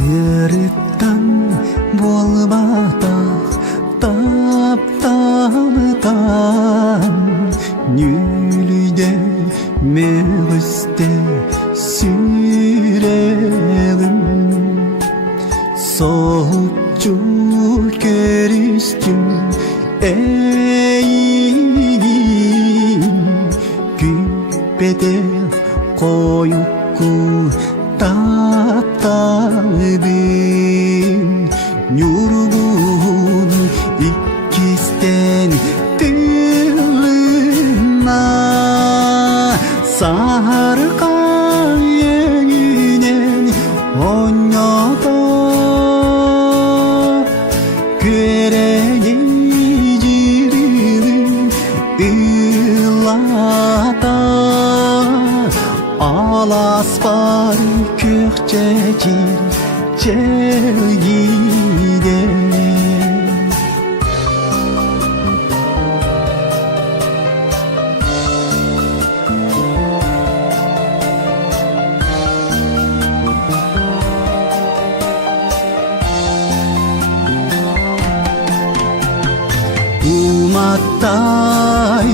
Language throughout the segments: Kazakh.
ырыттан болматақ тапталытан нүлүйде мөгісте сүрегім соғучу көрістім эйгим күппеде қойуқу тапталыбым нүргун иккистен тылына сарқа егінен ойната көреги жирili ылата алас бар көкче жир желгиде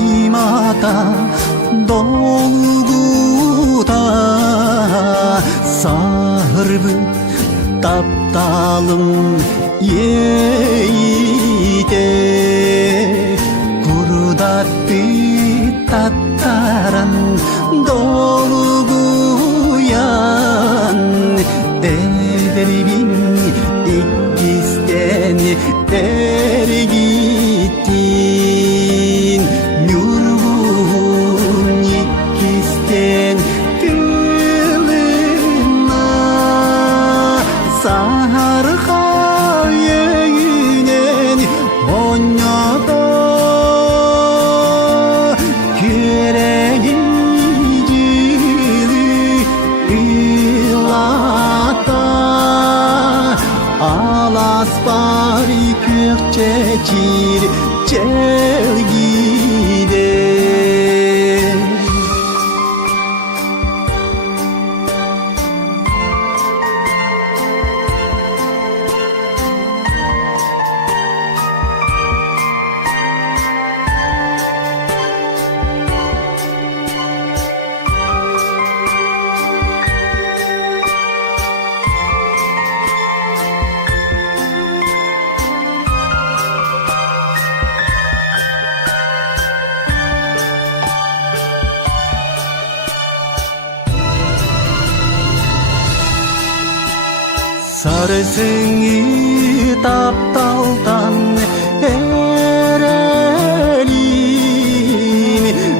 имата долгута сарбыт тапталым ейте курдатты таттаран долгуян эдербин иккистен эргиттин нүргун иккистен тылына сарқа егінен ойната кереги жирili ылата алас бар көкче жир желгиде сарысыңы тапталдан эрелин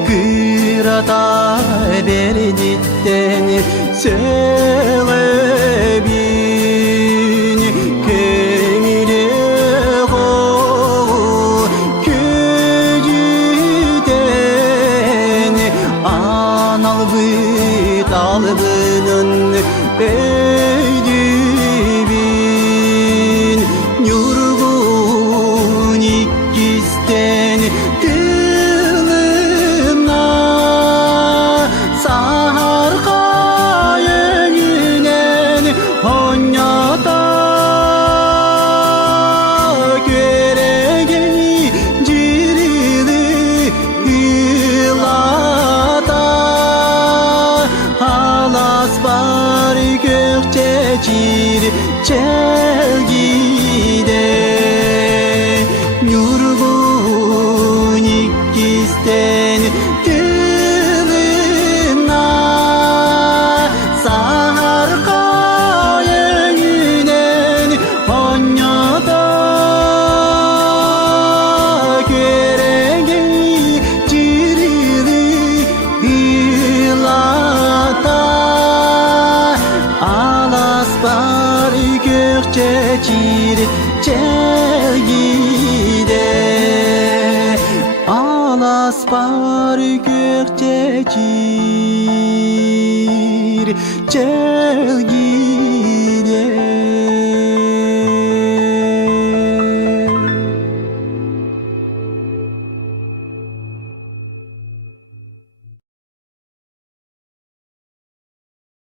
кырата бердиттен сөйлебин көңілі қоғу көжітен аналбыт албынын өйдүбин нүргун иккистен тылына сарқа егінен ойната кереги жирили ылата алас бар көкче жир желгиде нүргун иккистен тылына сарқа егінен ойната кереги жирили ылата алас бар көкче жир желгиде алас бар көкче жир